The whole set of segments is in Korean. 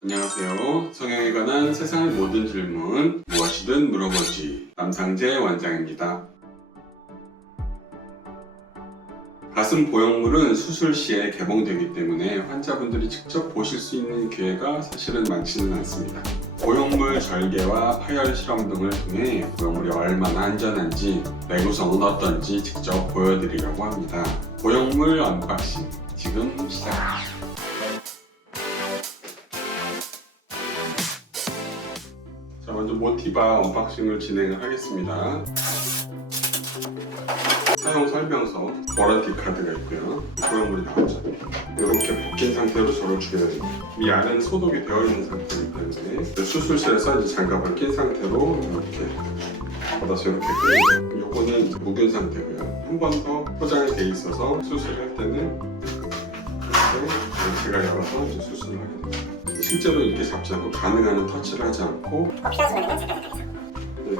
안녕하세요. 성형에 관한 세상의 모든 질문 무엇이든 물어보지 남상재 원장입니다. 가슴 보형물은 수술 시에 개봉되기 때문에 환자분들이 직접 보실 수 있는 기회가 사실은 많지는 않습니다. 보형물 절개와 파열 실험 등을 통해 보형물이 얼마나 안전한지 내구성은 어떤지 직접 보여드리려고 합니다. 보형물 언박싱 지금 시작합니다. 자, 먼저 모티바 언박싱을 진행을 하겠습니다. 사용 설명서, 워런티 카드가 있고요. 보형물이 나오죠. 이렇게 벗긴 상태로 저를 주게 됩니다. 이 안은 소독이 되어 있는 상태이기 때문에 수술실에서 이제 장갑을 낀 상태로 이렇게 받아서 이렇게 끄고, 요거는 무균 상태고요. 한 번 더 포장이 돼 있어서 수술할 때는 이렇게 제가 열어서 이제 수술을 하게 됩니다. 실제로 이렇게 잡지 않고 가능한 한 터치를 하지 않고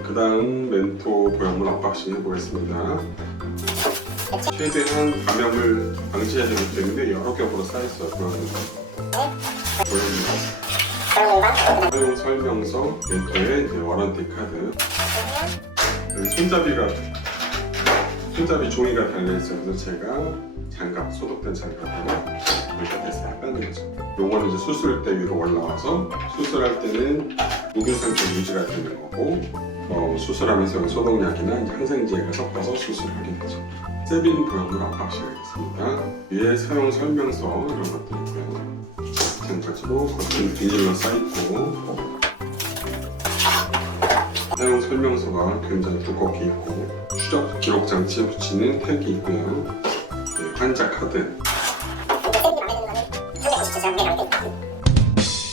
그 다음 멘토 보형물 언박싱 해보겠습니다. 최대한 감염을 방지해야 되기 때문에 여러 겹으로 쌓였어요. 보형물 사용 설명서, 멘토의 이제 워런티 카드, 손잡이 종이가 달려있어요. 그래서 제가 장갑, 소독된 장갑으로 이렇게 해서 빼는 거죠. 요거는 이제 수술 때 위로 올라와서 수술할 때는 무균 상태 유지가 되는 거고, 수술하면서 소독약이나 이제 항생제를 섞어서 수술하게 되죠. 세빈 보형물 언박싱 하겠습니다. 위에 사용 설명서 이런 것도 있고요. 마찬가지로 겉은 비닐로 쌓이고, 사용 설명서가 굉장히 두껍게 있고, 추적 기록 장치에 붙이는 택이 있고요. 환자 카드.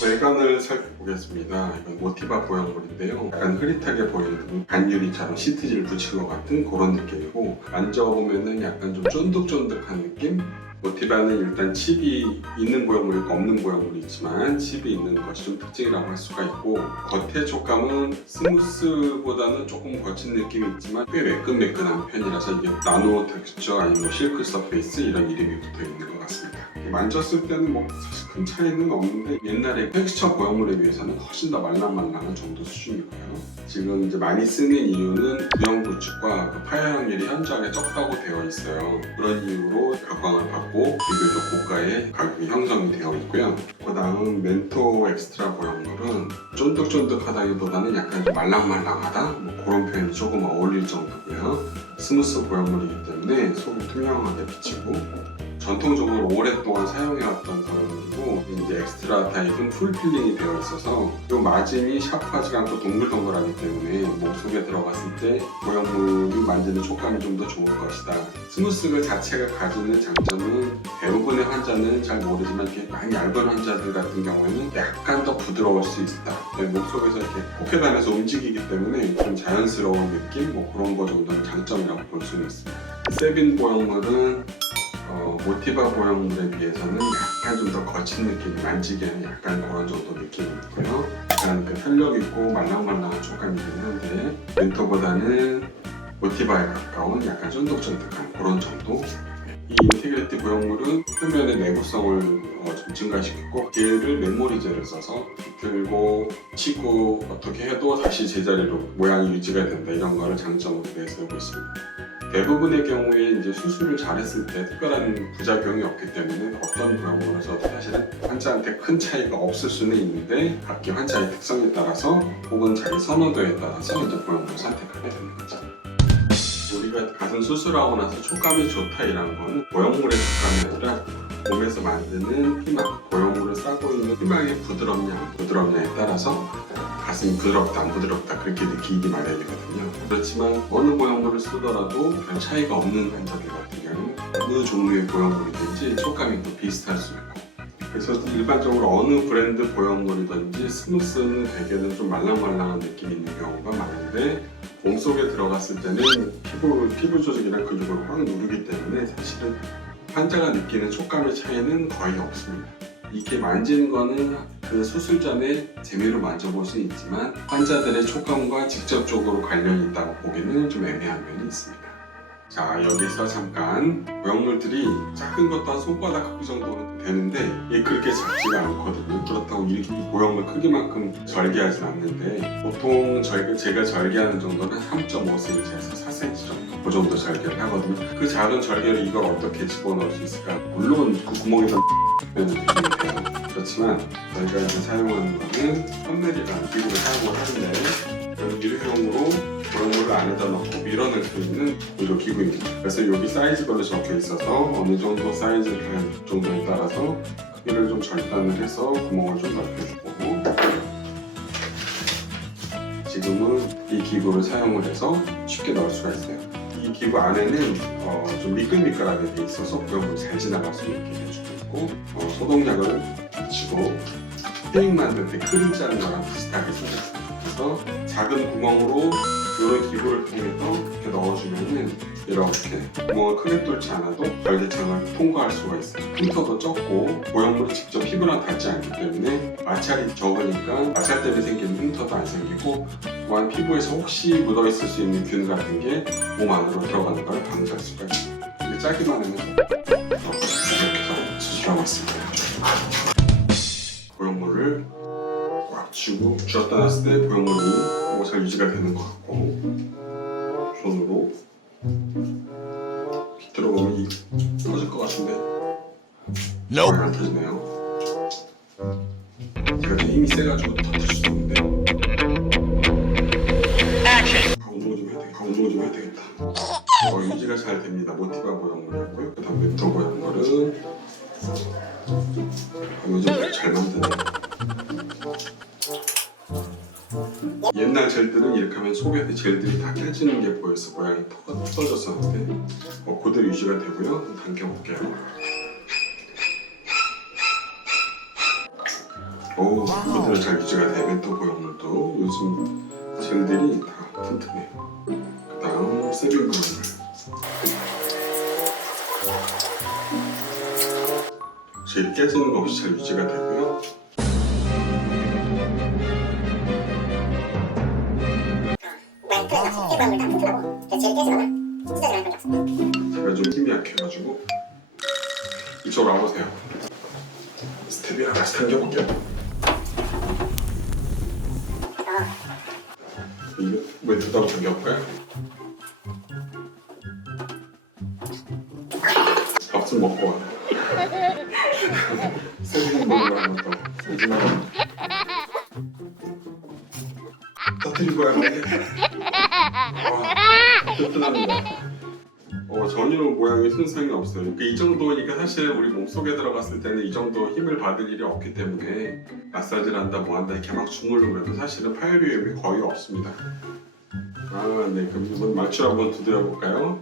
외관을 살펴보겠습니다. 이건 모티바 보형물인데요. 약간 흐릿하게 보이는 반유리처럼 시트지를 붙인 것 같은 그런 느낌이고, 만져보면은 약간 좀 쫀득쫀득한 느낌? 모티바는 일단 칩이 있는 보형물이 있고 없는 보형물이 있지만 칩이 있는 것이 좀 특징이라고 할 수가 있고, 겉의 촉감은 스무스보다는 조금 거친 느낌이 있지만 꽤 매끈매끈한 편이라서 이게 나노 텍스처 아니면 실크 서페이스 이런 이름이 붙어 있는 것 같습니다. 만졌을 때는 뭐 사실 큰 차이는 없는데 옛날에 텍스처 보형물에 비해서는 훨씬 더 말랑말랑한 정도 수준이고요. 지금 이제 많이 쓰는 이유는 구형 구축과 그 파열 확률이 현저하게 적다고 되어 있어요. 그런 이유로 가광을 받고 비교적 고가의 가격이 형성이 되어 있고요. 그 다음 멘토 엑스트라 보형물은 쫀득쫀득하다기보다는 약간 좀 말랑말랑하다? 뭐 그런 표현이 조금 어울릴 정도고요. 스무스 보형물이기 때문에 속이 투명하게 비치고, 전통적으로 오랫동안 사용해왔던 보형물이고, 이제 엑스트라 타입은 풀 필링이 되어 있어서 이 마짐이 샤프하지 않고 동글동글하기 때문에 몸속에 들어갔을 때 보형물이 만지는 촉감이 좀 더 좋을 것이다. 스무스 자체가 가지는 장점은 대부분의 환자는 잘 모르지만 이렇게 많이 얇은 환자들 같은 경우에는 약간 더 부드러울 수 있다. 목속에서 이렇게 포켓하면서 움직이기 때문에 좀 자연스러운 느낌, 뭐 그런 거 정도는 장점이라고 볼 수는 있습니다. 세빈 보형물은 모티바 보형물에 비해서는 약간 좀 더 거친 느낌, 만지기에는 약간 그런 정도 느낌이 있고요. 약간 그 탄력 있고 말랑말랑한 촉감이긴 한데 멘토보다는 모티바에 가까운 약간 쫀득쫀득한 그런 정도. 이 인테그리티 보형물은 표면의 내구성을 좀 증가시켰고, 젤을 메모리 젤을 써서 비틀고 치고 어떻게 해도 다시 제자리로 모양이 유지가 된다, 이런 거를 장점으로 내세우고 있습니다. 대부분의 경우에 이제 수술을 잘했을 때 특별한 부작용이 없기 때문에 어떤 보형물을 써도 사실은 환자한테 큰 차이가 없을 수는 있는데, 각기 환자의 특성에 따라서 혹은 자기 선호도에 따라서 이제 보형물을 선택하게 되는 거죠. 우리가 가슴 수술하고 나서 촉감이 좋다 이런 거는 보형물의 촉감이 아니라 몸에서 만드는 피막, 보형물을 싸고 있는 피막의 부드럽냐에 따라서 가슴이 부드럽다 안 부드럽다 그렇게 느끼기 마련이거든요. 그렇지만 어느 보형물을 쓰더라도 별 차이가 없는 환자들 같은 경우는 어느 종류의 보형물이든지 촉감이 또 비슷할 수 있고, 그래서 일반적으로 어느 브랜드 보형물이든지 스무스는 대개는 좀 말랑말랑한 느낌이 있는 경우가 많은데, 몸속에 들어갔을 때는 피부 조직이랑 근육을 확 누르기 때문에 사실은 환자가 느끼는 촉감의 차이는 거의 없습니다. 이렇게 만지는 거는 그 수술 전에 재미로 만져볼 수 있지만 환자들의 촉감과 직접적으로 관련이 있다고 보기는 좀 애매한 면이 있습니다. 자, 여기서 잠깐 모형물들이 작은 것도 한 손바닥 크기 정도는 되는데 이게 그렇게 작지가 않거든요. 그렇다고 이 모형물 크기만큼 절개하진 않는데 보통 제가 절개하는 정도는 3.5cm에서 4cm 정도 그 정도 절개를 하거든요. 그 작은 절개를 이걸 어떻게 집어넣을 수 있을까? 물론 그 구멍에다 빼는 되긴 돼요. 그렇지만 저희가 이제 사용하는 거는 썸넬이라는 기구를 사용을 하는데 이런 일회용으로 모형물을 안에다 넣고 밀어낼 수 있는 이런 기구입니다. 그래서 여기 사이즈별로 적혀 있어서 어느 정도 사이즈를 할 정도에 따라서 크기를 좀 절단을 해서 구멍을 좀 넓혀주고 지금은 이 기구를 사용을 해서 쉽게 넣을 수가 있어요. 이 기구 안에는 좀 미끌미끌하게 돼 있어서 모형물이 잘 지나갈 수 있게 해주고 있고 소독약을 붙이고 페인 만들 때 크림 짜는 거랑 비슷하게 생겼어요. 그래서 작은 구멍으로 이런 기구를 통해서 이렇게 넣어주면은 이렇게 구멍을 크게 뚫지 않아도 절개창을 통과할 수가 있어요. 흉터도 적고 모형물이 직접 피부랑 닿지 않기 때문에 마찰이 적으니까 마찰 때문에 생기는 흉터도 안 생기고 또한 피부에서 혹시 묻어있을 수 있는 균 같은 게 몸 안으로 들어가는 걸 방지할 수가 있어요. 근데 짜기만 하면 이렇게 해서 수술하고 있습니다. 모형물을 꽉 쥐고 쥐었다 놨을 때 모형물이 잘 유지가 되는 것 같고 손으로 빗들어 보면 이 터질 것 같은데 거의 안 터지네요. 제가 좀 힘이 세가지고 터질 수도 있는데 운동 좀 해야 되겠다. 유지가 잘 됩니다. 모티바 모형물이었고요. 그 다음 웹터 모형물은 요즘 잘 만드네요. 옛날 젤들은 이렇게 하면 속에 젤들이 다 깨지는 게 보여서 모양이 터졌었는데 그대로 유지가 되고요. 당겨볼게요. 이것들은 잘 유지가 되면 또 모형물도 요즘 젤들이 다 튼튼해요. 그 다음 세빈 모형물 젤이 깨지는 거 없이 잘 유지가 되고요. 제가 좀 힘이 약해가지고 이쪽으로 와보세요. 스텝이랑 같이 당겨볼게요. 이거 멘트 따로 당겨볼까요? 밥 좀 먹고 와. 세빈 먹으러 한번 더. 터뜨린 거야, 근데. 튼튼합니다. 전혀 모양이 손상이 없어요. 이 정도니까 사실 우리 몸속에 들어갔을 때는 이 정도 힘을 받을 일이 없기 때문에 마사지를 한다 뭐 한다 이렇게 막 주물르고 해도 사실은 파열 위험이 거의 없습니다. 네, 그럼 이번 마취를 한번 두드려 볼까요?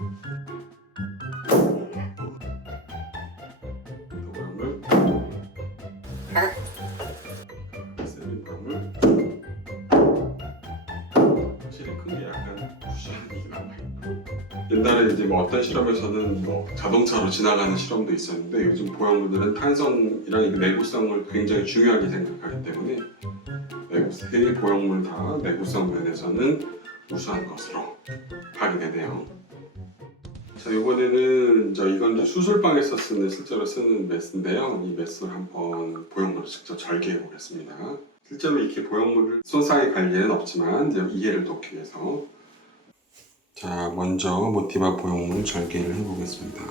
확실히 큰 게 약간 쿠션이 남아요. 옛날에 이제 뭐 어떤 실험에서는 뭐 자동차로 지나가는 실험도 있었는데 요즘 보형물들은 탄성이랑 내구성을 굉장히 중요하게 생각하기 때문에 세 보형물 다 내구성 면에서는 우수한 것으로 발휘되네요. 자, 이번에는 이건 이제 수술방에서 실제로 쓰는 메스인데요. 이 메스를 한번 보형물을 직접 절개해 보겠습니다. 실제로 이렇게 보형물을 손상의 관리에는 없지만 이제 이해를 돕기 위해서 자, 먼저 모티바 보형물 절개를 해보겠습니다.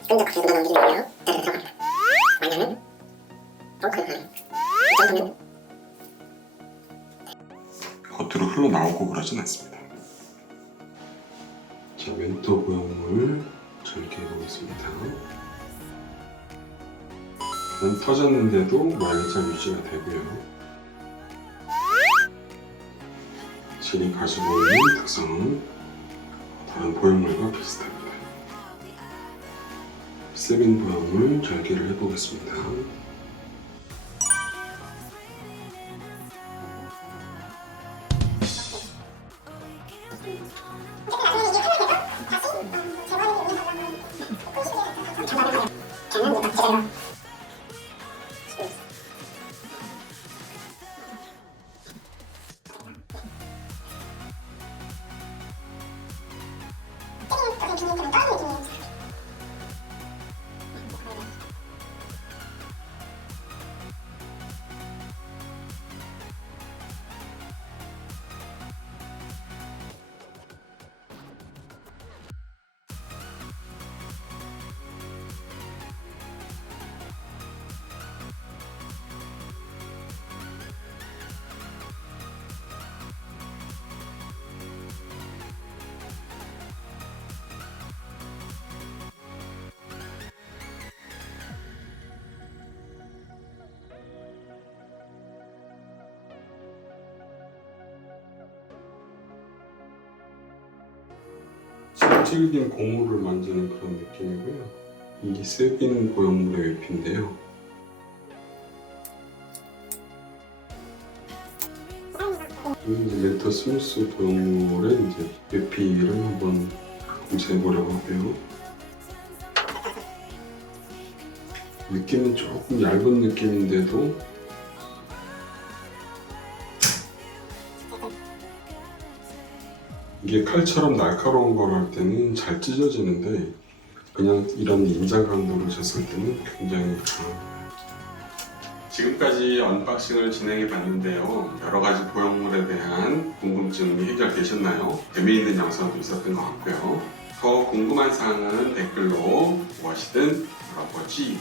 혼자 밖에서 넘기는 거예요. 들어갑니다. 왜냐면 겉으로 흘러나오고 그러진 않습니다. 자, 멘토 보형물 절개해보겠습니다. 터졌는데도 모양이 잘 유지가 되고요. 질이 가지고 있는 특성은 다른 보형물과 비슷합니다. 세빈 보형물 절개를 해보겠습니다. 질긴 고무를 만지는 그런 느낌이고요. 이게 세빈 보형물의 외피인데요. 이 이제 멘터 스무스 보형물의 이제 외피를 한번 검사해보려고 하고요. 느낌은 조금 얇은 느낌인데도 이게 칼처럼 날카로운 걸 할 때는 잘 찢어지는데 그냥 이런 인자 강도를 쟀을 때는 굉장히 강합니다. 지금까지 언박싱을 진행해 봤는데요. 여러 가지 보형물에 대한 궁금증이 해결되셨나요? 재미있는 영상도 있었던 것 같고요. 더 궁금한 사항은 댓글로 무엇이든 물어보지